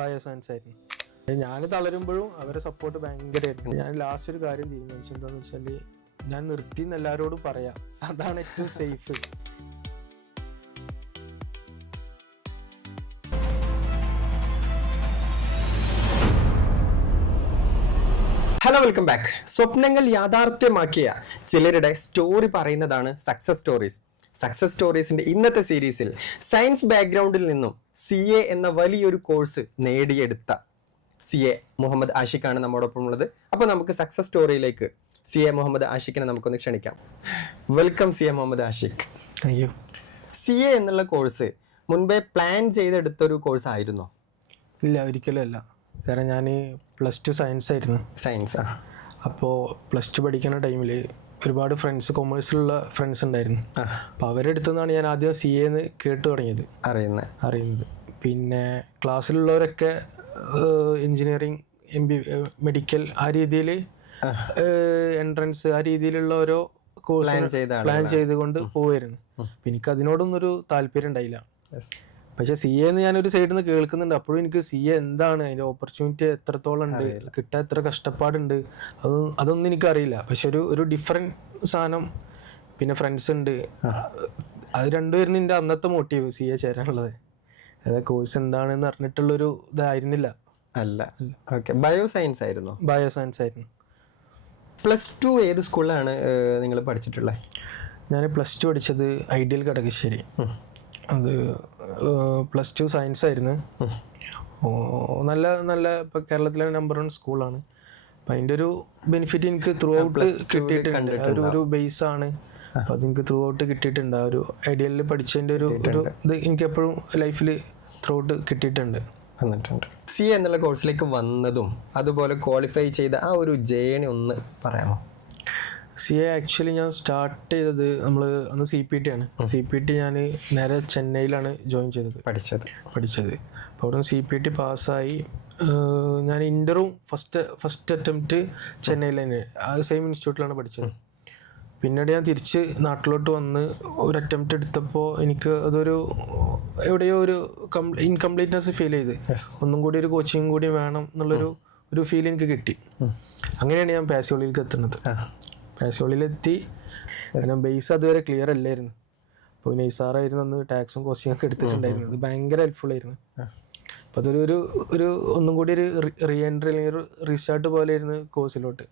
Bio science ആയിരുന്നു. ഞാൻ തളരുമ്പോഴും അവരെ സപ്പോർട്ട് ഭയങ്കരമായിരുന്നു ഞാൻ ലാസ്റ്റ് ഒരു കാര്യം തീരുമാനിച്ചു. എന്താന്ന് വെച്ചാൽ ഞാൻ നിർത്തി എന്ന് എല്ലാവരോടും പറയാം. അതാണ് ഏറ്റവും സേഫ് ഹലോ വെൽക്കം ബാക്ക് സ്വപ്നങ്ങൾ യാഥാർത്ഥ്യമാക്കിയ ചിലരുടെ സ്റ്റോറി പറയുന്നതാണ് സക്സസ് സ്റ്റോറീസ് സക്സസ് സ്റ്റോറീസിന്റെ ഇന്നത്തെ സീരീസിൽ സയൻസ് ബാക്ക്ഗ്രൗണ്ടിൽ നിന്നും സി എ എന്ന വലിയൊരു കോഴ്സ് നേടിയെടുത്ത സി എ മുഹമ്മദ് ആഷിഖാണ് നമ്മോടൊപ്പം ഉള്ളത്. അപ്പോൾ നമുക്ക് സക്സസ് സ്റ്റോറിയിലേക്ക് സി എ മുഹമ്മദ് ആഷിഖിനെ നമുക്കൊന്ന് ക്ഷണിക്കാം. Welcome C A Muhammad Ashiq. അയ്യോ സി എ എന്നുള്ള കോഴ്സ് മുൻപേ പ്ലാൻ ചെയ്തെടുത്തൊരു കോഴ്സ് ആയിരുന്നോ? ഇല്ല ഒരിക്കലും അല്ല. കാരണം ഞാൻ പ്ലസ് ടു സയൻസ് ആയിരുന്നു. സയൻസ് ആ. അപ്പോൾ പ്ലസ് ടു പഠിക്കുന്ന ടൈമിൽ ഒരുപാട് ഫ്രണ്ട്സ് കൊമേഴ്സിലുള്ള ഫ്രണ്ട്സ് ഉണ്ടായിരുന്നു. അപ്പൊ അപ്പോൾ അവരുടെ അടുത്തു നിന്നാണ് ഞാൻ ആദ്യം സി എന്ന് കേട്ട് തുടങ്ങിയത്. അറിയുന്നത് അറിയുന്നത്. പിന്നെ ക്ലാസ്സിലുള്ളവരൊക്കെ എഞ്ചിനീയറിങ് എം ബി മെഡിക്കൽ ആ രീതിയിൽ എൻട്രൻസ് ആ രീതിയിലുള്ള ഓരോ കോഴ്സ് പ്ലാൻ ചെയ്തുകൊണ്ട് പോവായിരുന്നു. എനിക്ക് അതിനോടൊന്നും ഒരു താല്പര്യം ഉണ്ടായില്ല. പക്ഷെ സി എ എന്ന് ഞാനൊരു സൈഡിൽ നിന്ന് കേൾക്കുന്നുണ്ട്. അപ്പോഴും എനിക്ക് സി എ എന്താണ്? അതിന്റെ ഓപ്പർച്യൂണിറ്റി എത്രത്തോളം ഉണ്ട്? കിട്ടാൻ എത്ര കഷ്ടപ്പാടുണ്ട്? അതൊന്നും അതൊന്നും എനിക്കറിയില്ല. പക്ഷെ ഒരു ഒരു ഡിഫറെന്റ് സാധനം പിന്നെ ഫ്രണ്ട്സ് ഉണ്ട്. അത് രണ്ടുപേരും എന്റെ അന്നത്തെ മോട്ടീവ് സി എ ചേരാനുള്ളത്. അതായത് കോഴ്സ് എന്താണെന്ന് അറിഞ്ഞിട്ടുള്ളൊരു ഇതായിരുന്നില്ല. അല്ല. ഓക്കെ ബയോ സയൻസ് ആയിരുന്നു? ബയോ സയൻസ് ആയിരുന്നു. പ്ലസ് ടു ഏത് സ്കൂളിലാണ് നിങ്ങൾ പഠിച്ചിട്ടുള്ളത് ഞാൻ പ്ലസ് ടു പഠിച്ചത് ഐഡിയൽ കടകശ്ശേരി. അത് പ്ലസ് ടു സയൻസ് ആയിരുന്നു. നല്ല നല്ല ഇപ്പം കേരളത്തിലെ നമ്പർ വൺ സ്കൂളാണ് അപ്പം അതിന്റെ ഒരു ബെനിഫിറ്റ് എനിക്ക് ത്രൂ ഔട്ട് കിട്ടിയിട്ടുണ്ട്. ഒരു ഒരു ബേസ് ആണ്. അപ്പം അത് എനിക്ക് ത്രൂ ഔട്ട് കിട്ടിയിട്ടുണ്ട്. ആ ഒരു ഐഡിയലിൽ പഠിച്ചതിന്റെ ഒരു ഒരു ഇത് എനിക്ക് എപ്പോഴും ലൈഫിൽ ത്രൂ ഔട്ട് കിട്ടിയിട്ടുണ്ട്. വന്നിട്ടുണ്ട്. സി എന്നുള്ള കോഴ്സിലേക്ക് വന്നതും അതുപോലെ ക്വാളിഫൈ ചെയ്ത ആ ഒരു ജേണി ഒന്ന് പറയാമോ? സി എ ആക്ച്വലി ഞാൻ സ്റ്റാർട്ട് ചെയ്തത് നമ്മൾ അന്ന് സി പി ടി ആണ്. സി പി ടി ഞാൻ നേരെ ചെന്നൈയിലാണ് ജോയിൻ ചെയ്തത്. പഠിച്ചത്. പഠിച്ചത്. അപ്പോൾ അവിടെ സി പി ടി പാസ്സായി ഞാൻ ഇന്ററും ഫസ്റ്റ് ഫസ്റ്റ് അറ്റംപ്റ്റ് ചെന്നൈയിൽ തന്നെ. ആ സെയിം ഇൻസ്റ്റിറ്റ്യൂട്ടിലാണ് പഠിച്ചത്. പിന്നീട് ഞാൻ തിരിച്ച് നാട്ടിലോട്ട് വന്ന് ഒരു അറ്റംപ്റ്റ് എടുത്തപ്പോൾ എനിക്ക് അതൊരു എവിടെയോ ഒരു ഇൻകംപ്ലീറ്റ്നെസ് ഫീൽ ചെയ്ത്. ഒന്നും കൂടി ഒരു കോച്ചിങ്ങും കൂടി വേണം എന്നുള്ളൊരു ഒരു ഫീൽ എനിക്ക് കിട്ടി. അങ്ങനെയാണ് ഞാൻ പാസിയോളിയിലേക്ക് എത്തുന്നത്. പാസിയോളിലെത്തി കാരണം ബേസ് അതുവരെ ക്ലിയർ അല്ലായിരുന്നു. അപ്പോൾ നെയ്സാറായിരുന്നു അന്ന് ടാക്സും കോസ്റ്റും ഒക്കെ എടുത്തിട്ടുണ്ടായിരുന്നു. അത് ഭയങ്കര ഹെൽപ്ഫുൾ ആയിരുന്നു. അപ്പോൾ അതൊരു ഒരു ഒരു ഒന്നും കൂടി ഒരു റീ എൻട്രി അല്ലെങ്കിൽ ഒരു റീസ്റ്റാർട്ട് പോലെ ആയിരുന്നു കോഴ്സിലോട്ട്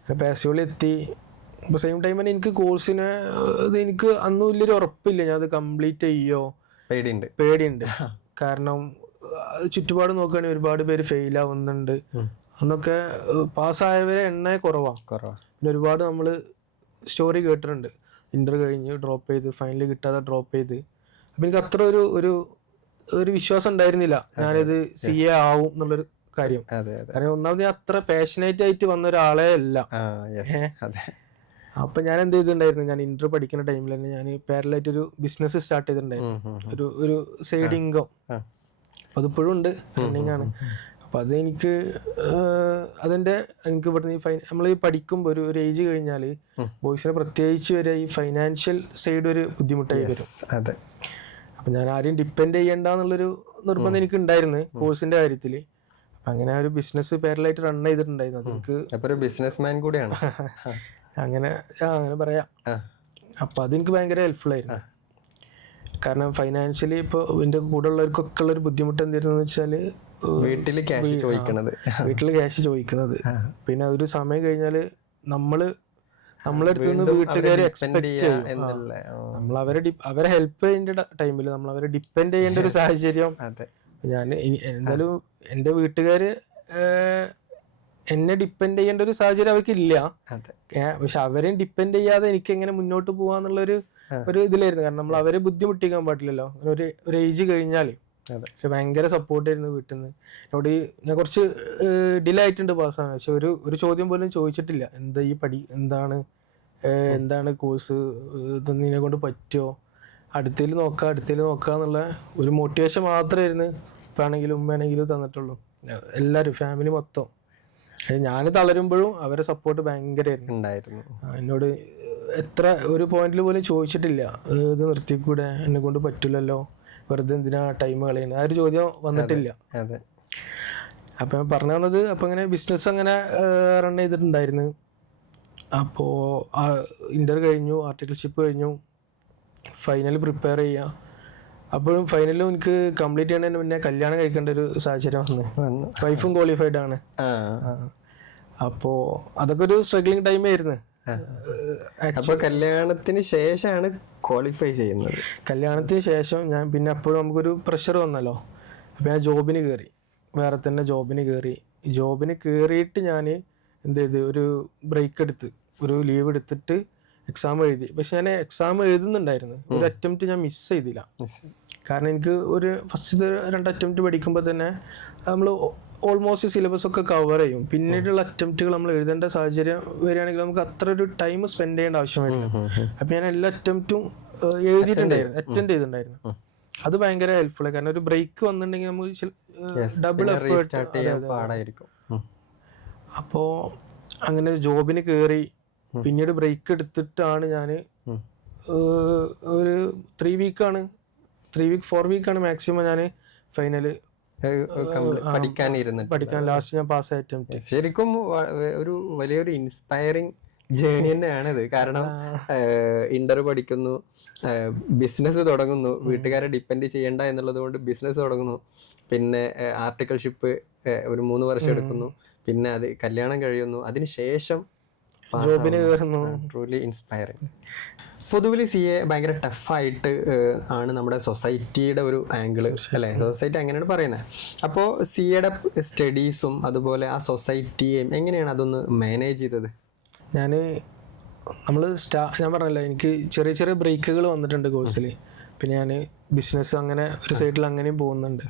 അപ്പോൾ പാസിയോളി എത്തി അപ്പോൾ സെയിം ടൈം തന്നെ എനിക്ക് കോഴ്സിനെ അത് എനിക്ക് അന്ന് വലിയൊരു ഉറപ്പില്ല. ഞാൻ അത് കംപ്ലീറ്റ് ചെയ്യോ? പേടിയുണ്ട്. പേടിയുണ്ട്. കാരണം ചുറ്റുപാട് നോക്കുകയാണെങ്കിൽ ഒരുപാട് പേര് ഫെയിൽ ആവുന്നുണ്ട്. അന്നൊക്കെ പാസ്സായവരെ എണ്ണ കുറവാണ് കുറവാണ് പിന്നെ ഒരുപാട് നമ്മൾ സ്റ്റോറി കേട്ടിട്ടുണ്ട്. ഇന്റർ കഴിഞ്ഞ് ഡ്രോപ്പ് ചെയ്ത് ഫൈനലി കിട്ടാതെ ഡ്രോപ്പ് ചെയ്ത്. അപ്പം എനിക്ക് അത്ര ഒരു ഒരു ഒരു വിശ്വാസം ഉണ്ടായിരുന്നില്ല. ഞാനിത് സി എ ആവും എന്നുള്ളൊരു കാര്യം. കാരണം ഒന്നാമത് ഞാൻ അത്ര പാഷനേറ്റ് ആയിട്ട് വന്ന ഒരാളെ അല്ല. അപ്പൊ ഞാൻ എന്ത് ചെയ്തിട്ടുണ്ടായിരുന്നു? ഞാൻ ഇന്റർ പഠിക്കുന്ന ടൈമിൽ തന്നെ ഞാൻ പാരലായിട്ട് ഒരു ബിസിനസ് സ്റ്റാർട്ട് ചെയ്തിട്ടുണ്ടായിരുന്നു. ഒരു ഒരു സൈഡ് ഇൻകം അതിപ്പോഴും ഉണ്ട് റണ്ണിങ് ആണ്. അപ്പൊ അതെനിക്ക് അതിന്റെ എനിക്ക് ഇവിടുന്ന് ഈ ഫൈൻ നമ്മൾ ഈ പഠിക്കുമ്പോൾ ഒരു ഒരു ഏജ് കഴിഞ്ഞാൽ ബോയ്സിനെ പ്രത്യേകിച്ച് വരെ ഈ ഫൈനാൻഷ്യൽ സൈഡ് ഒരു ബുദ്ധിമുട്ടായി വരും. അതെ. അപ്പം ഞാൻ ആരെയും ഡിപ്പെൻഡ് ചെയ്യണ്ട എന്നുള്ളൊരു നിർബന്ധം എനിക്ക് ഉണ്ടായിരുന്നു കോഴ്സിന്റെ കാര്യത്തിൽ അപ്പം അങ്ങനെ ഒരു ബിസിനസ് പാരലായിട്ട് റൺ ചെയ്തിട്ടുണ്ടായിരുന്നു. അതെനിക്ക് അപ്പോൾ ഒരു ബിസിനസ് മാൻ കൂടിയാണ്. അങ്ങനെ ആ അങ്ങനെ പറയാം. അപ്പം അതെനിക്ക് ഭയങ്കര ഹെൽപ്ഫുൾ ആയിരുന്നു. കാരണം ഫൈനാൻഷ്യലി ഇപ്പോൾ എന്റെ കൂടെ ഉള്ളവർക്കൊക്കെ ഉള്ള ഒരു ബുദ്ധിമുട്ട് എന്തായിരുന്നു വെച്ചാൽ വീട്ടിൽ ക്യാഷ് ചോദിക്കണത്. വീട്ടിൽ ക്യാഷ് ചോദിക്കുന്നത് പിന്നെ അതൊരു സമയം കഴിഞ്ഞാൽ നമ്മൾ നമ്മളെ അടുത്ത് നിന്ന് എക്സ്പെക്ട് ചെയ്യും നമ്മൾ അവരെ അവരെ ഹെൽപ്പ് ചെയ്യേണ്ട ടൈമിൽ നമ്മൾ അവരെ ഡിപ്പെൻഡ് ചെയ്യേണ്ട ഒരു സാഹചര്യം. ഞാൻ എന്തായാലും എന്റെ വീട്ടുകാര് എന്നെ ഡിപ്പെൻഡ് ചെയ്യേണ്ട ഒരു സാഹചര്യം അവർക്ക് ഇല്ല അതെ. ഏ, പക്ഷെ അവരെയും ഡിപ്പെൻഡ് ചെയ്യാതെ എനിക്ക് എങ്ങനെ മുന്നോട്ട് പോവാന്നുള്ളൊരു ഒരു ഇതിലായിരുന്നു. കാരണം നമ്മൾ അവരെ ബുദ്ധിമുട്ടിക്കാൻ പാടില്ലല്ലോ. ഒരു ഒരു ഏജ് കഴിഞ്ഞാൽ അതെ. പക്ഷെ ഭയങ്കര സപ്പോർട്ടായിരുന്നു വീട്ടിൽ നിന്ന് എന്നോട് ഈ- ഞാൻ കുറച്ച് ഡിലേ ആയിട്ടുണ്ട് പാസ്സാണ് പക്ഷെ ഒരു ഒരു ചോദ്യം പോലും ചോദിച്ചിട്ടില്ല. എന്താ ഈ പഠി എന്താണ്? എന്താണ് കോഴ്സ് ഇതൊന്നും ഇതിനെ കൊണ്ട് പറ്റുമോ അടുത്തേൽ നോക്കാം അടുത്തേൽ നോക്കാം എന്നുള്ള ഒരു മോട്ടിവേഷൻ മാത്രമായിരുന്നു ഇപ്പാണെങ്കിലും ഉമ്മയാണെങ്കിലും തന്നിട്ടുള്ളൂ. എല്ലാവരും ഫാമിലി മൊത്തം. ഞാൻ തളരുമ്പോഴും അവരെ സപ്പോർട്ട് ഭയങ്കരമായിരുന്നു ഉണ്ടായിരുന്നു. എന്നോട് എത്ര ഒരു പോയിന്റിൽ പോലും ചോദിച്ചിട്ടില്ല. ഇത് നിർത്തിക്കൂടെ? എന്നെ കൊണ്ട് പറ്റില്ലല്ലോ വെറുതെ എന്തിനാ ടൈം കളയുന്നത് ആ ഒരു ചോദ്യം വന്നിട്ടില്ല. അതെ അപ്പം ഞാൻ പറഞ്ഞു തന്നത് അപ്പം അങ്ങനെ ബിസിനസ് അങ്ങനെ റൺ ചെയ്തിട്ടുണ്ടായിരുന്നു. അപ്പോ ഇന്റർ കഴിഞ്ഞു ആർട്ടിക്കിൾഷിപ്പ് കഴിഞ്ഞു. ഫൈനൽ പ്രിപ്പയർ ചെയ്യുക അപ്പോഴും ഫൈനലും എനിക്ക് കംപ്ലീറ്റ് ചെയ്യണതിന് മുന്നേ കല്യാണം കഴിക്കേണ്ട ഒരു സാഹചര്യം വന്നു. വൈഫും ക്വാളിഫൈഡ് ആണ്. അപ്പോൾ അതൊക്കെ ഒരു സ്ട്രഗ്ലിംഗ് ടൈം ആയിരുന്നു. അപ്പൊ കല്യാണത്തിന് ശേഷമാണ് ക്വാളിഫൈ ചെയ്യുന്നത്. കല്യാണത്തിന് ശേഷം ഞാൻ പിന്നെ അപ്പോഴും നമുക്കൊരു പ്രഷർ വന്നല്ലോ. അപ്പോൾ ഞാൻ ജോബിന് കയറി വേറെ തന്നെ ജോബിന് കയറി ജോബിന് കയറിയിട്ട് ഞാൻ എന്ത് ചെയ്ത്? ഒരു ബ്രേക്ക് എടുത്ത്. ഒരു ലീവ് എടുത്തിട്ട് എക്സാം എഴുതി. പക്ഷെ ഞാൻ എക്സാം എഴുതുന്നുണ്ടായിരുന്നു. ഒരു അറ്റംപ്റ്റ് ഞാൻ മിസ് ചെയ്തില്ല. കാരണം എനിക്ക് ഒരു ഫസ്റ്റ് രണ്ട് അറ്റംപ്റ്റ് പഠിക്കുമ്പോൾ തന്നെ നമ്മൾ ഓൾമോസ്റ്റ് സിലബസ് ഒക്കെ കവർ ചെയ്യും. പിന്നീടുള്ള അറ്റംപ്റ്റുകൾ നമ്മൾ എഴുതേണ്ട സാഹചര്യം വരികയാണെങ്കിൽ നമുക്ക് അത്ര ഒരു ടൈം സ്പെൻഡ് ചെയ്യേണ്ട ആവശ്യമില്ല. അപ്പം ഞാൻ എല്ലാ അറ്റംപ്റ്റും എഴുതിയിട്ടുണ്ടായിരുന്നു. അറ്റൻഡ് ചെയ്തിട്ടുണ്ടായിരുന്നു. അത് ഭയങ്കര ഹെൽപ്ഫുൾ കാരണം ഒരു ബ്രേക്ക് വന്നിട്ടുണ്ടെങ്കിൽ നമുക്ക് ഡബിൾ എഫേർട്ട്. അപ്പോൾ അങ്ങനെ ജോബിന് കയറി പിന്നീട് ബ്രേക്ക് എടുത്തിട്ടാണ് ഞാൻ. ഒരു ത്രീ വീക്കാണ് ത്രീ വീക്ക് ഫോർ വീക്കാണ് മാക്സിമം ഞാൻ ഫൈനൽ പഠിക്കാനിരുന്നിട്ട് പഠിക്കാൻ ലാസ്റ്റ് ഞാൻ പാസ് ആയിട്ട് ശരിക്കും ഒരു വലിയൊരു ഇൻസ്പയറിങ് ജേണി തന്നെയാണിത് കാരണം ഇന്റർ പഠിക്കുന്നു ബിസിനസ് തുടങ്ങുന്നു. വീട്ടുകാരെ ഡിപ്പെൻഡ് ചെയ്യണ്ട എന്നുള്ളത് കൊണ്ട് ബിസിനസ് തുടങ്ങുന്നു. പിന്നെ ആർട്ടിക്കൽഷിപ്പ് ഒരു മൂന്ന് വർഷം എടുക്കുന്നു. പിന്നെ അത് കല്യാണം കഴിയുന്നു. അതിനുശേഷം ജോബിന് കയറുന്നു ട്രൂലി ഇൻസ്പയറിങ് പൊതുവിൽ സി എ ഭയങ്കര ടഫായിട്ട് ആണ് നമ്മുടെ സൊസൈറ്റിയുടെ ഒരു ആംഗിൾ അല്ലേ? സൊസൈറ്റി അങ്ങനെയാണ് പറയുന്നത്. അപ്പോൾ സി എയുടെ സ്റ്റഡീസും അതുപോലെ ആ സൊസൈറ്റിയെയും എങ്ങനെയാണ് അതൊന്ന് മാനേജ് ചെയ്തത്? ഞാൻ നമ്മൾ സ്റ്റാ ഞാൻ പറഞ്ഞല്ലോ എനിക്ക് ചെറിയ ചെറിയ ബ്രേക്കുകൾ വന്നിട്ടുണ്ട് കോഴ്സിൽ പിന്നെ ഞാൻ ബിസിനസ് അങ്ങനെ ഒരു സൈഡിൽ അങ്ങനെയും പോകുന്നുണ്ട്.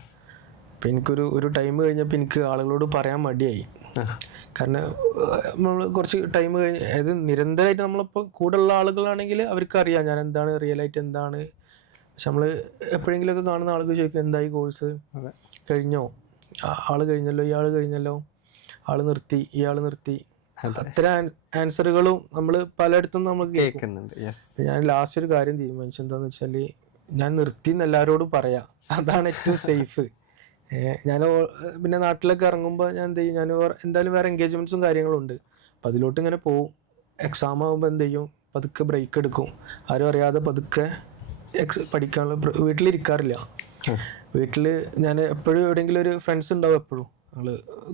അപ്പം എനിക്കൊരു ഒരു ടൈം കഴിഞ്ഞപ്പോൾ എനിക്ക് ആളുകളോട് പറയാൻ മടിയായി. കാരണം നമ്മൾ കുറച്ച് ടൈം കഴിഞ്ഞ് അതായത് നിരന്തരമായിട്ട് നമ്മളിപ്പോൾ കൂടെയുള്ള ആളുകളാണെങ്കിൽ അവർക്ക് അറിയാം ഞാൻ എന്താണ് റിയലായിട്ട് എന്താണ്. പക്ഷെ നമ്മൾ എപ്പോഴെങ്കിലുമൊക്കെ കാണുന്ന ആളുകൾ ചോദിക്കും എന്തായി കോഴ്സ്. കഴിഞ്ഞോ? ആൾ കഴിഞ്ഞല്ലോ ഇയാൾ കഴിഞ്ഞല്ലോ. ആൾ നിർത്തി ഇയാൾ നിർത്തി. അത്ര ആൻസറുകളും നമ്മൾ പലയിടത്തും നമ്മൾ കേൾക്കും. കേൾക്കുന്നുണ്ട്. ഞാൻ ലാസ്റ്റ് ഒരു കാര്യം തീരുമാനിച്ചെന്താന്ന് വെച്ചാൽ ഞാൻ നിർത്തി എന്ന് എല്ലാവരോടും പറയാം. അതാണ് ഏറ്റവും സേഫ് ഞാൻ പിന്നെ നാട്ടിലൊക്കെ ഇറങ്ങുമ്പോൾ ഞാൻ എന്ത് ചെയ്യും? ഞാൻ എന്തായാലും വേറെ എൻഗേജ്മെന്റ്സും കാര്യങ്ങളും ഉണ്ട്. അപ്പം അതിലോട്ട് ഇങ്ങനെ പോവും. എക്സാം ആകുമ്പോൾ എന്ത് ചെയ്യും? പതുക്കെ ബ്രേക്ക് എടുക്കും. ആരും അറിയാതെ പതുക്കെ എക്സ് പഠിക്കാനുള്ള വീട്ടിലിരിക്കാറില്ല. വീട്ടിൽ ഞാൻ എപ്പോഴും എവിടെയെങ്കിലും ഒരു ഫ്രണ്ട്സ് ഉണ്ടാവും എപ്പോഴും. ഞങ്ങൾ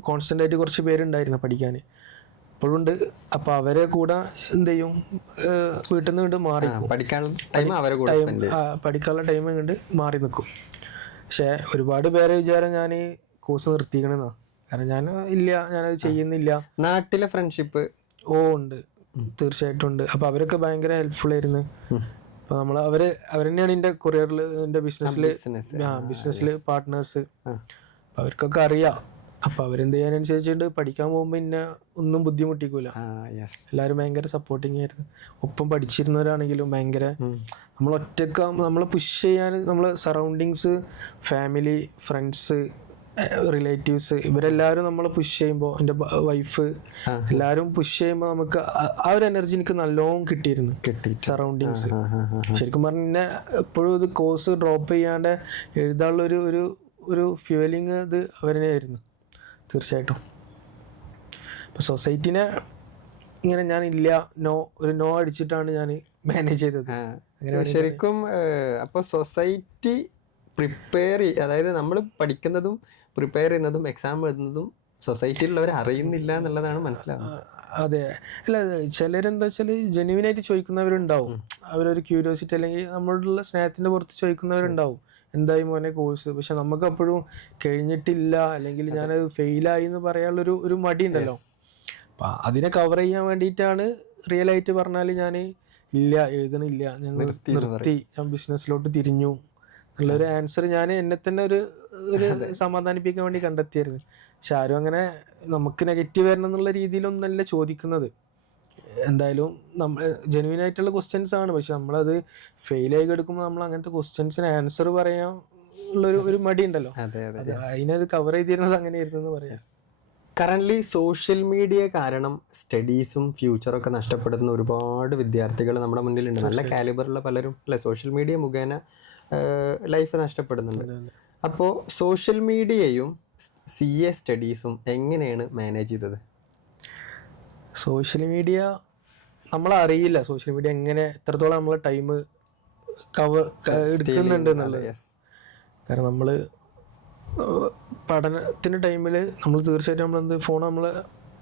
കോൺസ്റ്റന്റ് ആയിട്ട് കുറച്ച് പേരുണ്ടായിരുന്നു പഠിക്കാൻ ഇപ്പോഴും ഉണ്ട്. അപ്പോൾ അവരെ കൂടെ എന്ത് ചെയ്യും? വീട്ടിൽ നിന്ന് വീണ്ടും മാറി പഠിക്കാനുള്ള ടൈം അവരെ കൂടെ പഠിക്കാനുള്ള ടൈം കണ്ട് മാറി നിൽക്കും പക്ഷേ ഒരുപാട് പേരെ വിചാരം ഞാൻ ഈ കോഴ്സ് നിർത്തിക്കണെന്നാ കാരണം ഞാൻ ഇല്ല ഞാനത് ചെയ്യുന്നില്ല. നാട്ടിലെ ഫ്രണ്ട്ഷിപ്പ് ഓ ഉണ്ട്. തീർച്ചയായിട്ടും ഉണ്ട്. അപ്പൊ അവരൊക്കെ ഭയങ്കര ഹെൽപ്ഫുൾ ആയിരുന്നു. അപ്പൊ നമ്മൾ അവർ അവരെന്നെയാണ് എന്റെ കൊറിയറിൽ എന്റെ ബിസിനസ്സിൽ ബിസിനസ്സിൽ പാർട്ട്നേഴ്സ് അവർക്കൊക്കെ അറിയാം. അപ്പൊ അവരെന്ത് ചെയ്യാനനുസരിച്ചിട്ട് പഠിക്കാൻ പോകുമ്പോ പിന്നെ ഒന്നും ബുദ്ധിമുട്ടിക്കൂല. എല്ലാരും ഭയങ്കര സപ്പോർട്ടിങ് ആയിരുന്നു. ഒപ്പം പഠിച്ചിരുന്നവരാണെങ്കിലും ഭയങ്കര നമ്മൾ ഒറ്റയ്ക്ക് നമ്മളെ പുഷ് ചെയ്യാൻ നമ്മളെ സറൗണ്ടിങ്സ് ഫാമിലി ഫ്രണ്ട്സ് റിലേറ്റീവ്സ് ഇവരെല്ലാവരും നമ്മളെ പുഷ് ചെയ്യുമ്പോൾ എന്റെ വൈഫ് എല്ലാവരും പുഷ് ചെയ്യുമ്പോൾ നമുക്ക് ആ- ഒരു എനർജി എനിക്ക് നല്ലോണം കിട്ടിയിരുന്നു. കിട്ടി. സറൗണ്ടിങ്സ് ശരിക്കും പറഞ്ഞാൽ എപ്പോഴും ഇത് കോഴ്സ് ഡ്രോപ്പ് ചെയ്യാണ്ട് എഴുതാനുള്ള ഒരു ഒരു ഫ്യൂലിങ് ഫ്യൂവലിങ് ഇത് അവരെന്നെയായിരുന്നു തീർച്ചയായിട്ടും. ഇപ്പം സൊസൈറ്റിനെ ഇങ്ങനെ ഞാൻ ഇല്ല നോ ഒരു നോ അടിച്ചിട്ടാണ് ഞാൻ മാനേജ് ചെയ്തത്. അങ്ങനെ ശരിക്കും അപ്പോൾ അപ്പൊ സൊസൈറ്റി പ്രിപ്പയർ അതായത് നമ്മൾ പഠിക്കുന്നതും പ്രിപ്പയർ ചെയ്യുന്നതും എക്സാം എഴുതുന്നതും സൊസൈറ്റിയിലുള്ളവർ അറിയുന്നില്ല എന്നുള്ളതാണ് മനസ്സിലാവുന്നത്. അതെ. അല്ല ചിലരെന്താ വെച്ചാൽ ജെന്യൂനായിട്ട് ചോദിക്കുന്നവരുണ്ടാവും. അവരൊരു ക്യൂരിയോസിറ്റി അല്ലെങ്കിൽ നമ്മളുടെ സ്നേഹത്തിന്റെ പുറത്ത് ചോദിക്കുന്നവരുണ്ടാവും. എന്തായി മോനെ കോഴ്സ് പക്ഷെ നമുക്ക് അപ്പോഴും കഴിഞ്ഞിട്ടില്ല. അല്ലെങ്കിൽ ഞാനത് ഫെയിലായി എന്ന് പറയാനുള്ള ഒരു ഒരു മടി ഉണ്ടല്ലോ. അപ്പൊ അതിനെ കവർ ചെയ്യാൻ വേണ്ടിയിട്ടാണ് റിയൽ ആയിട്ട് പറഞ്ഞാൽ ഞാൻ ഇല്ല എഴുതണില്ല. ഞാൻ നിർത്തി ഞാൻ ബിസിനസ്സിലോട്ട് തിരിഞ്ഞു. എന്നുള്ളൊരു ആൻസർ ഞാൻ എന്നെ തന്നെ ഒരു ഒരു സമാധാനിപ്പിക്കാൻ വേണ്ടി കണ്ടെത്തിയായിരുന്നു. പക്ഷെ ആരും അങ്ങനെ നമുക്ക് നെഗറ്റീവ് വരണം എന്നുള്ള രീതിയിലൊന്നല്ല ചോദിക്കുന്നത്. എന്തായാലും നമ്മൾ ജെനുവിൻ ആയിട്ടുള്ള ക്വസ്റ്റ്യൻസ് ആണ്. പക്ഷെ നമ്മളത് ഫെയിൽ ആയി കിടക്കുമ്പോൾ നമ്മൾ അങ്ങനത്തെ ക്വസ്റ്റ്യൻസിന് ആൻസർ പറയാൻ ഉള്ളൊരു ഒരു മടി ഉണ്ടല്ലോ. അതെ അതെ അത് അതിനത് കവർ ചെയ്തിരുന്നത് അങ്ങനെയായിരുന്നു എന്ന് പറയാം കറന്റ് സോഷ്യൽ മീഡിയ കാരണം സ്റ്റഡീസും ഫ്യൂച്ചറും ഒക്കെ നഷ്ടപ്പെടുന്ന ഒരുപാട് വിദ്യാർത്ഥികൾ നമ്മുടെ മുന്നിലുണ്ട്. നല്ല കാലിബറുള്ള പലരും അല്ലെ? സോഷ്യൽ മീഡിയ മുഖേന ലൈഫ് നഷ്ടപ്പെടുന്നുണ്ട്. അപ്പോൾ സോഷ്യൽ മീഡിയയും സി എ സ്റ്റഡീസും എങ്ങനെയാണ് മാനേജ് ചെയ്തത്? സോഷ്യൽ മീഡിയ നമ്മളറിയില്ല. സോഷ്യൽ മീഡിയ എങ്ങനെ എത്രത്തോളം നമ്മളെ ടൈം കവർ എടുക്കുന്നുണ്ട് എന്നുള്ളത്. കാരണം നമ്മൾ പഠനത്തിന്റെ ടൈമിൽ നമ്മൾ തീർച്ചയായിട്ടും നമ്മളെന്ത് ഫോൺ നമ്മൾ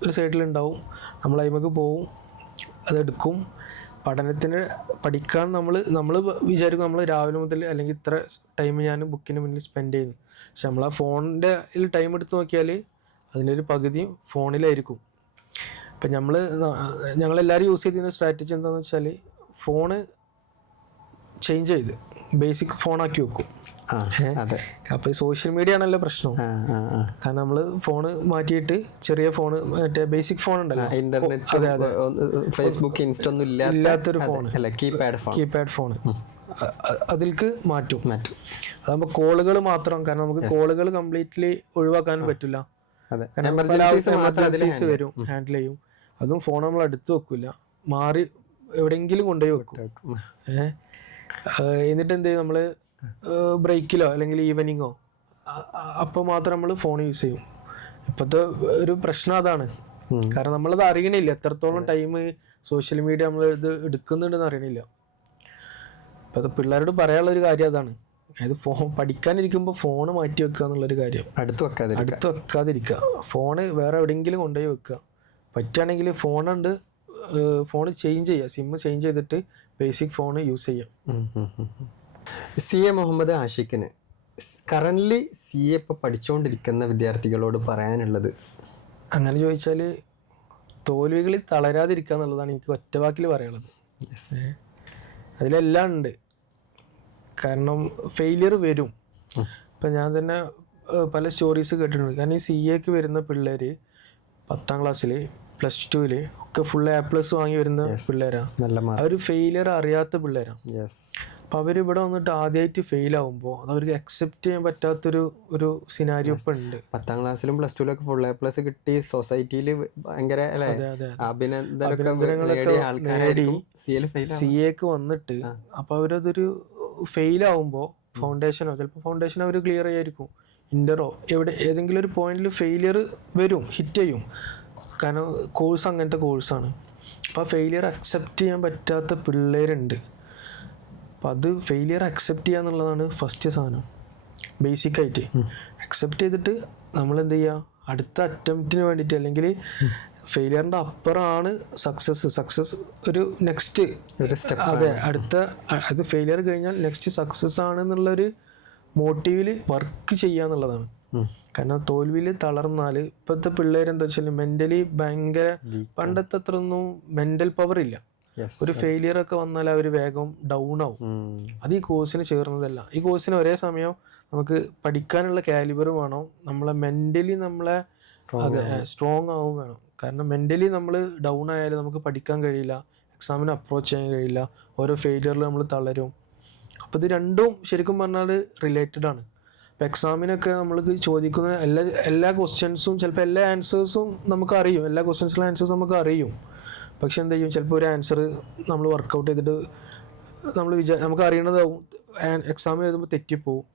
ഒരു സൈഡിലുണ്ടാവും. നമ്മൾ അതിമക്ക് പോവും. അതെടുക്കും പഠനത്തിന് പഠിക്കാൻ നമ്മൾ നമ്മൾ വിചാരിക്കും നമ്മൾ രാവിലെ മുതൽ അല്ലെങ്കിൽ ഇത്ര ടൈം ഞാൻ ബുക്കിന് മുന്നിൽ സ്പെൻഡ് ചെയ്യുന്നു. പക്ഷെ നമ്മൾ ആ ഫോണിന്റെ ടൈം എടുത്ത് നോക്കിയാൽ അതിന്റെ ഒരു പകുതിയും ഫോണിലായിരിക്കും. ഇപ്പം നമ്മൾ ഞങ്ങളെല്ലാവരും യൂസ് ചെയ്തിരുന്ന സ്ട്രാറ്റജി എന്താണെന്ന് വെച്ചാൽ ഫോണ് ചേഞ്ച് ചെയ്ത്. ബേസിക് ഫോണാക്കി വെക്കും. അതെ. അപ്പൊ ഈ സോഷ്യൽ മീഡിയ ആണല്ലോ പ്രശ്നം. കാരണം നമ്മൾ ഫോണ് മാറ്റിയിട്ട് ചെറിയ ഫോണ് മറ്റേ ബേസിക് ഫോൺ ഉണ്ടല്ലോ. ഇന്റർനെറ്റ് ഫേസ്ബുക്ക് ഇൻസ്റ്റ ഒന്നും ഇല്ലാത്ത ഇല്ലാത്തൊരു phone keypad phone keypad phone അതിൽക്ക് മാറ്റും. മാറ്റും. അതാകുമ്പോൾ കോളുകൾ മാത്രം കാരണം നമുക്ക് കോളുകൾ കംപ്ലീറ്റ്ലി ഒഴിവാക്കാൻ പറ്റില്ല വരും ഹാൻഡിൽ ചെയ്യും. അതും ഫോൺ നമ്മൾ അടുത്ത് വെക്കില്ല മാറി എവിടെയെങ്കിലും കൊണ്ടുപോയി വെക്കും. ഏഹ്? എന്നിട്ട് എന്ത് ചെയ്യും നമ്മൾ ബ്രേക്കിലോ അല്ലെങ്കിൽ ഈവനിങ്ങോ അപ്പോൾ മാത്രം നമ്മൾ ഫോൺ യൂസ് ചെയ്യും. ഇപ്പോഴത്തെ ഒരു പ്രശ്നം അതാണ്. കാരണം നമ്മളത് അറിയണില്ല. എത്രത്തോളം ടൈം സോഷ്യൽ മീഡിയ നമ്മൾ ഇത് എടുക്കുന്നുണ്ടെന്ന് അറിയണില്ല. ഇപ്പോഴത്തെ പിള്ളേരോട് പറയാനുള്ള ഒരു കാര്യം അതാണ്. അതായത് ഫോൺ പഠിക്കാനിരിക്കുമ്പോൾ ഫോൺ മാറ്റി വെക്കുക എന്നുള്ളൊരു കാര്യം. അടുത്ത് വെക്കാതെ അടുത്ത് വെക്കാതിരിക്കുക. ഫോണ് വേറെ എവിടെയെങ്കിലും കൊണ്ടുപോയി വെക്കുക. പറ്റുകയാണെങ്കിൽ ഫോണുണ്ട്. ഫോൺ ചേഞ്ച് ചെയ്യുക സിം ചേഞ്ച് ചെയ്തിട്ട് ബേസിക് ഫോൺ യൂസ് ചെയ്യാം. സി എ മുഹമ്മദ് ആഷിഖിന് കറന്റ്ലി സി എ ഇപ്പോൾ പഠിച്ചുകൊണ്ടിരിക്കുന്ന വിദ്യാർത്ഥികളോട് പറയാനുള്ളത്? അങ്ങനെ ചോദിച്ചാൽ തോൽവികളിൽ തളരാതിരിക്കുക എന്നുള്ളതാണ് എനിക്ക് ഒറ്റവാക്കിൽ പറയാനുള്ളത്? അതിലെല്ലാം ഉണ്ട്. കാരണം ഫെയിലിയർ വരും. ഇപ്പം ഞാൻ തന്നെ പല സ്റ്റോറീസ് കേട്ടിട്ടുണ്ട്. കാരണം ഈ സി എക്ക് വരുന്ന പിള്ളേർ പത്താം ക്ലാസ്സിൽ പ്ലസ് ടുവിൽ ഒക്കെ ഫുൾ എ പ്ലസ് വാങ്ങി വരുന്ന പിള്ളേരാണ് നല്ല അവർ ഫെയിലിയർ അറിയാത്ത പിള്ളേരാണ് യെസ് അപ്പം അവർ ഇവിടെ വന്നിട്ട് ആദ്യമായിട്ട് ഫെയിൽ ആവുമ്പോൾ അത് അവർക്ക് അക്സെപ്റ്റ് ചെയ്യാൻ പറ്റാത്തൊരു ഒരു സിനാരിയോ ഇപ്പം ഉണ്ട്. പത്താം ക്ലാസ്സിലും പ്ലസ് ടുവിലൊക്കെ ഫുൾ എ പ്ലസ് കിട്ടി സൊസൈറ്റിയിൽ ഭയങ്കര അഭിനന്ദനങ്ങളൊക്കെ സി എക്ക് വന്നിട്ട് അപ്പൊ അവരതൊരു ഫെയിൽ ആവുമ്പോൾ ഫൗണ്ടേഷനോ ചിലപ്പോൾ ഫൗണ്ടേഷൻ അവർ ക്ലിയർ ചെയ്യായിരിക്കും. ഇന്ററോ എവിടെ ഏതെങ്കിലും ഒരു പോയിന്റിൽ ഫെയിലിയർ വരും ഹിറ്റ് ചെയ്യും. കാരണം കോഴ്സ് അങ്ങനത്തെ കോഴ്സാണ് അപ്പോൾ ആ ഫെയിലിയർ അക്സെപ്റ്റ് ചെയ്യാൻ പറ്റാത്ത പിള്ളേരുണ്ട്. അപ്പം അത് ഫെയിലിയർ അക്സെപ്റ്റ് ചെയ്യുക എന്നുള്ളതാണ് ഫസ്റ്റ് സാധനം. ബേസിക് ആയിട്ട്. അക്സെപ്റ്റ് ചെയ്തിട്ട് നമ്മൾ എന്ത് ചെയ്യുക അടുത്ത അറ്റംപ്റ്റിന് വേണ്ടിയിട്ട് അല്ലെങ്കിൽ ഫെയിലിയറിന്റെ അപ്പുറമാണ് സക്സസ് സക്സസ് ഒരു നെക്സ്റ്റ് ഒരു സ്റ്റെപ്പ് അതെ അടുത്ത അത് ഫെയിലിയർ കഴിഞ്ഞാൽ നെക്സ്റ്റ് സക്സസ് ആണെന്നുള്ളൊരു മോട്ടീവിൽ വർക്ക് ചെയ്യുക എന്നുള്ളതാണ് കാരണം തോൽവിയിൽ തളർന്നാൽ ഇപ്പോഴത്തെ പിള്ളേരെന്താ വെച്ചാൽ മെന്റലി ഭയങ്കര പണ്ടത്തെ അത്ര ഒന്നും മെന്റൽ പവർ ഇല്ല. ഒരു ഫെയിലിയർ ഒക്കെ വന്നാൽ അവർ വേഗം ഡൗൺ ആവും. അത് ഈ കോഴ്സിന് ചേർന്നതല്ല. ഈ കോഴ്സിന് ഒരേ സമയം നമുക്ക് പഠിക്കാനുള്ള കാലിബർ വേണം. നമ്മളെ മെന്റലി നമ്മളെ സ്ട്രോങ് ആവും. വേണം. കാരണം മെന്റലി നമ്മൾ ഡൗൺ ആയാലും നമുക്ക് പഠിക്കാൻ കഴിയില്ല. എക്സാമിന് അപ്രോച്ച് ചെയ്യാൻ കഴിയില്ല. ഓരോ ഫെയിലിയറിൽ നമ്മൾ തളരും. അപ്പോൾ ഇത് രണ്ടും ശരിക്കും പറഞ്ഞാൽ റിലേറ്റഡ് ആണ്. എക്സാമിനൊക്കെ നമ്മൾക്ക് ചോദിക്കുന്ന എല്ലാ എല്ലാ ക്വസ്റ്റ്യൻസും ചിലപ്പോൾ എല്ലാ ആൻസേഴ്സും നമുക്ക് അറിയും. എല്ലാ ക്വസ്റ്റ്യൻസിലെ ആൻസേഴ്സ് നമുക്ക് അറിയും. പക്ഷെ എന്ത് ചെയ്യും? ചിലപ്പോൾ ഒരു ആൻസർ നമ്മൾ വർക്കൗട്ട് ചെയ്തിട്ട് നമ്മൾ വിചാ നമുക്ക് അറിയണതാവും. എക്സാമിൽ എഴുതുമ്പോൾ തെറ്റിപ്പോവും.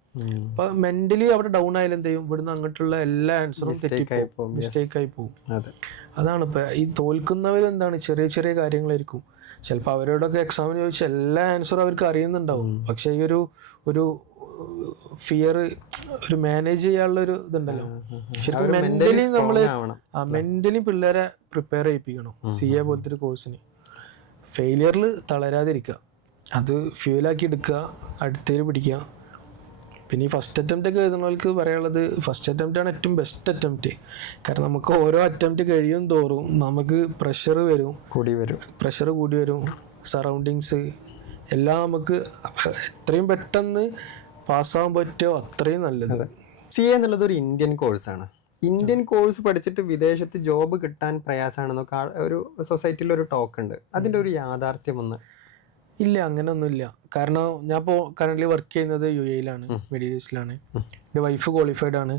അപ്പൊ മെന്റലി അവിടെ ഡൗൺ ആയാലും എന്ത് ചെയ്യും? ഇവിടുന്ന് അങ്ങോട്ടുള്ള എല്ലാ ആൻസറും തെറ്റിപ്പോവും. പോകും, മിസ്റ്റേക്ക് ആയി പോകും. അതെ. അതാണ് ഇപ്പൊ ഈ തോൽക്കുന്നവർ എന്താണ്? ചെറിയ ചെറിയ കാര്യങ്ങളായിരിക്കും. ചിലപ്പോൾ അവരോടൊക്കെ എക്സാമിന് ചോദിച്ചാൽ എല്ലാ ആൻസറും അവർക്ക് അറിയുന്നുണ്ടാവും. പക്ഷെ ഈ ഒരു ഒരു ഫിയർ ഒരു മാനേജ് ചെയ്യാനുള്ള ഒരു ഇതുണ്ടല്ലോ. ശരിക്കും മെന്റലി നമ്മൾ നമ്മൾ മെന്റലി പിള്ളേരെ പ്രിപ്പയർ ചെയ്യിപ്പിക്കണം. സി എ പോലത്തെ ഒരു കോഴ്സിന് ഫെയിലിയറിൽ തളരാതിരിക്കുക അത് ഫ്യൂലാക്കി എടുക്കുക അടുത്തേൽ പിടിക്കുക പിന്നെ ഈ ഫസ്റ്റ് അറ്റംപ്റ്റ് ഒക്കെ എഴുതുന്നവർക്ക് പറയാനുള്ളത് ഫസ്റ്റ് അറ്റംപ്റ്റ് ആണ് ഏറ്റവും ബെസ്റ്റ് അറ്റംപ്റ്റ് കാരണം നമുക്ക് ഓരോ അറ്റംപ്റ്റ് കഴിയും തോറും നമുക്ക് പ്രഷർ വരും. കൂടി വരും. പ്രഷർ കൂടി വരും. സറൗണ്ടിങ്സ് എല്ലാം നമുക്ക് എത്രയും പെട്ടെന്ന് പാസ്സാകാൻ പറ്റുമോ? അത്രയും നല്ലത്. സി എ എന്നുള്ളത് ഒരു ഇന്ത്യൻ കോഴ്സാണ് ഇന്ത്യൻ കോഴ്സ് പഠിച്ചിട്ട് വിദേശത്ത് ജോബ് കിട്ടാൻ പ്രയാസമാണെന്നൊക്കെ ഒരു സൊസൈറ്റിയിൽ ഒരു ടോക്ക് ഉണ്ട്. അതിന്റെ ഒരു യാഥാർത്ഥ്യം ഒന്ന്. ഇല്ല അങ്ങനെയൊന്നുമില്ല കാരണം ഞാൻ ഇപ്പോൾ കറന്റ് വർക്ക് ചെയ്യുന്നത് യു എയിലാണ് മിഡിൽ ഈസ്റ്റിലാണ് എന്റെ വൈഫ് ക്വാളിഫൈഡ് ആണ്.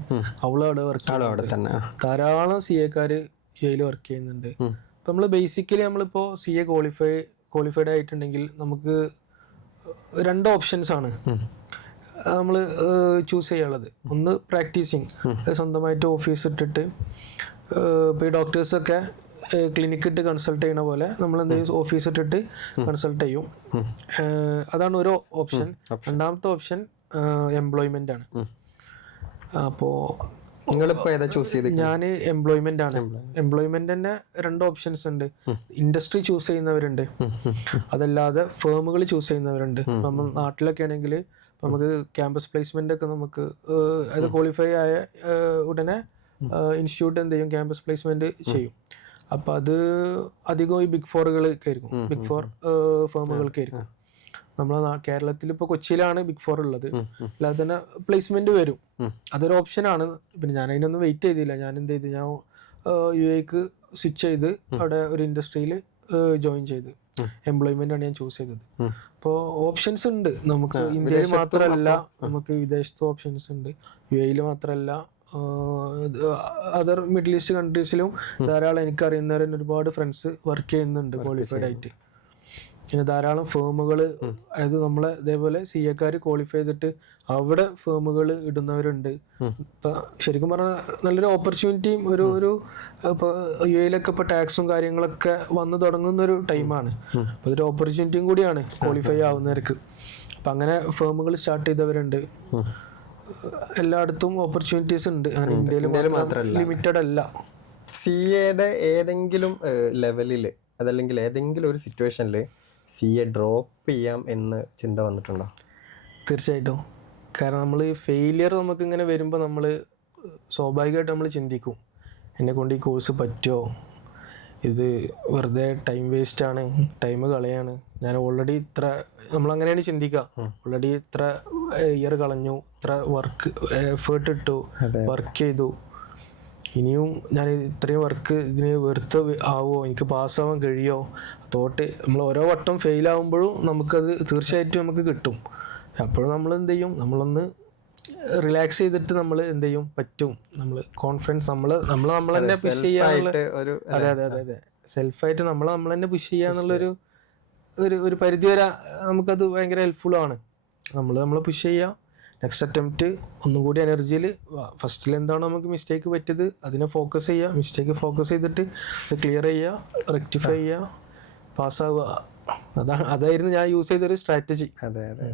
അവളവിടെ വർക്ക് അവിടെ തന്നെ. ധാരാളം സി എക്കാർ യു എയിൽ വർക്ക് ചെയ്യുന്നുണ്ട്. അപ്പം നമ്മൾ ബേസിക്കലി നമ്മളിപ്പോൾ സി എ ക്വാളിഫൈ ക്വാളിഫൈഡ് ആയിട്ടുണ്ടെങ്കിൽ നമുക്ക് രണ്ട് ഓപ്ഷൻസ് ആണ്. നമ്മൾ ചൂസ് ചെയ്യാനുള്ളത്. ഒന്ന് പ്രാക്ടീസിങ് സ്വന്തമായിട്ട് ഓഫീസ് ഇട്ടിട്ട് ഇപ്പോൾ ഈ ഡോക്ടേഴ്സൊക്കെ ക്ലിനിക്ക് ഇട്ട് കൺസൾട്ട് ചെയ്യണ പോലെ നമ്മൾ എന്തെങ്കിലും ഓഫീസ് ഇട്ടിട്ട് കൺസൾട്ട് ചെയ്യും. അതാണ് ഒരു ഓപ്ഷൻ രണ്ടാമത്തെ ഓപ്ഷൻ എംപ്ലോയ്മെന്റ് ആണ്. അപ്പോൾ ഞാൻ എംപ്ലോയ്മെന്റ് ആണ്. എംപ്ലോയ്മെന്റ് തന്നെ രണ്ട് ഓപ്ഷൻസ് ഉണ്ട്. ഇൻഡസ്ട്രി ചൂസ് ചെയ്യുന്നവരുണ്ട്. അതല്ലാതെ ഫേമുകൾ ചൂസ് ചെയ്യുന്നവരുണ്ട്. നമ്മൾ നാട്ടിലൊക്കെ ആണെങ്കിൽ നമുക്ക് ക്യാമ്പസ് പ്ലേസ്മെന്റ് ഒക്കെ നമുക്ക് അത് ക്വാളിഫൈ ആയ ഉടനെ ഇൻസ്റ്റിറ്റ്യൂട്ട് എന്ത് ചെയ്യും? ക്യാമ്പസ് പ്ലേസ്മെന്റ് ചെയ്യും. അപ്പൊ അത് അധികം ഈ ബിഗ് ഫോറുകൾക്ക് ആയിരിക്കും ബിഗ് ഫോർ ഫേമുകൾക്കായിരിക്കും നമ്മളെ കേരളത്തിൽ ഇപ്പോൾ കൊച്ചിയിലാണ് ബിഗ് ഫോർ ഉള്ളത്. അല്ലാതെ തന്നെ പ്ലേസ്മെന്റ് വരും. അതൊരു ഓപ്ഷനാണ് പിന്നെ ഞാൻ അതിനൊന്നും വെയിറ്റ് ചെയ്തില്ല. ഞാൻ എന്ത് ചെയ്തു? ഞാൻ യു എക്ക് സ്വിച്ച് ചെയ്ത് അവിടെ ഒരു ഇൻഡസ്ട്രിയിൽ ജോയിൻ ചെയ്ത്. എംപ്ലോയ്മെന്റ് ആണ് ഞാൻ ചൂസ് ചെയ്തത്. അപ്പോൾ ഓപ്ഷൻസ് ഉണ്ട്. നമുക്ക് ഇന്ത്യയിൽ മാത്രമല്ല നമുക്ക് വിദേശത്തും ഓപ്ഷൻസ് ഉണ്ട്. യു എയിൽ മാത്രമല്ല അതർ മിഡിൽ ഈസ്റ്റ് കൺട്രീസിലും ധാരാളം എനിക്കറിയുന്നവരെ ഒരുപാട് ഫ്രണ്ട്സ് വർക്ക് ചെയ്യുന്നുണ്ട് ക്വാളിഫൈഡ് ആയിട്ട്. പിന്നെ ധാരാളം ഫേമുകൾ അതായത് നമ്മളെ ഇതേപോലെ സി എക്കാർ ക്വാളിഫൈ ചെയ്തിട്ട് അവിടെ ഫേമുകൾ ഇടുന്നവരുണ്ട്. ഇപ്പൊ ശരിക്കും പറഞ്ഞാൽ നല്ലൊരു ഓപ്പർച്യൂണിറ്റിയും ഒരു ഒരു യു എയിലൊക്കെ ഇപ്പൊ ടാക്സും കാര്യങ്ങളൊക്കെ വന്നു തുടങ്ങുന്ന ഒരു ടൈമാണ് അപ്പൊ അതൊരു ഓപ്പർച്യൂണിറ്റിയും കൂടിയാണ് ക്വാളിഫൈ ആവുന്നവർക്ക്. അപ്പൊ അങ്ങനെ ഫേമുകൾ സ്റ്റാർട്ട് ചെയ്തവരുണ്ട്. എല്ലായിടത്തും ഓപ്പർച്യൂണിറ്റീസ് ഉണ്ട്. ഇന്ത്യയിൽ ലിമിറ്റഡ് അല്ല. സി എയുടെ ഏതെങ്കിലും ലെവലിൽ അതല്ലെങ്കിൽ ഏതെങ്കിലും ഒരു സിറ്റുവേഷനിൽ സി എ ഡ്രോപ്പ് ചെയ്യാം എന്ന് ചിന്ത വന്നിട്ടുണ്ടോ? തീർച്ചയായിട്ടും. കാരണം നമ്മൾ ഫെയിലിയർ നമുക്ക് ഇങ്ങനെ വരുമ്പോൾ നമ്മൾ സ്വാഭാവികമായിട്ട് നമ്മൾ ചിന്തിക്കും. എന്നെ കൊണ്ട് ഈ കോഴ്സ് പറ്റുമോ ഇത് വെറുതെ ടൈം വേസ്റ്റ് ആണ് ടൈം കളയാണ്. ഞാൻ ഓൾറെഡി ഇത്ര നമ്മൾ അങ്ങനെയാണ് ചിന്തിക്കുക ഓൾറെഡി ഇത്ര ഇയർ കളഞ്ഞു ഇത്ര വർക്ക് എഫേർട്ട് ഇട്ടു വർക്ക് ചെയ്തു. ഇനിയും ഞാൻ ഇത്രയും വർക്ക് ഇതിന് വെറുത്ത് ആവുമോ എനിക്ക് പാസ്സാവാൻ കഴിയോ? തോട്ട് നമ്മൾ ഓരോ വട്ടം ഫെയിലാവുമ്പോഴും നമുക്കത് തീർച്ചയായിട്ടും നമുക്ക് കിട്ടും. അപ്പോഴും നമ്മൾ എന്ത് ചെയ്യും? നമ്മളൊന്ന് റിലാക്സ് ചെയ്തിട്ട് നമ്മൾ എന്ത് ചെയ്യും? പറ്റും. നമ്മൾ കോൺഫിഡൻസ് നമ്മൾ നമ്മൾ നമ്മൾ തന്നെ പുഷ് ചെയ്യാനുള്ള അതെ. അതെ അതെ അതെ സെൽഫായിട്ട് നമ്മൾ നമ്മൾ തന്നെ പുഷ് ചെയ്യാന്നുള്ളൊരു ഒരു ഒരു പരിധി വരെ നമുക്കത് ഭയങ്കര ഹെൽപ്ഫുൾ ആണ്. നമ്മൾ നമ്മൾ പുഷ് ചെയ്യുക നെക്സ്റ്റ് അറ്റംപ്റ്റ് ഒന്നും കൂടി എനർജിയിൽ ഫസ്റ്റിൽ എന്താണോ നമുക്ക് മിസ്റ്റേക്ക് പറ്റിയത്? അതിനെ ഫോക്കസ് ചെയ്യുക മിസ്റ്റേക്ക് ഫോക്കസ് ചെയ്തിട്ട് അത് ക്ലിയർ ചെയ്യുക റെക്ടിഫൈ ചെയ്യുക പാസ്സാവുക അതാണ് അതായിരുന്നു ഞാൻ യൂസ് ചെയ്തൊരു സ്ട്രാറ്റജി അതെ അതെ.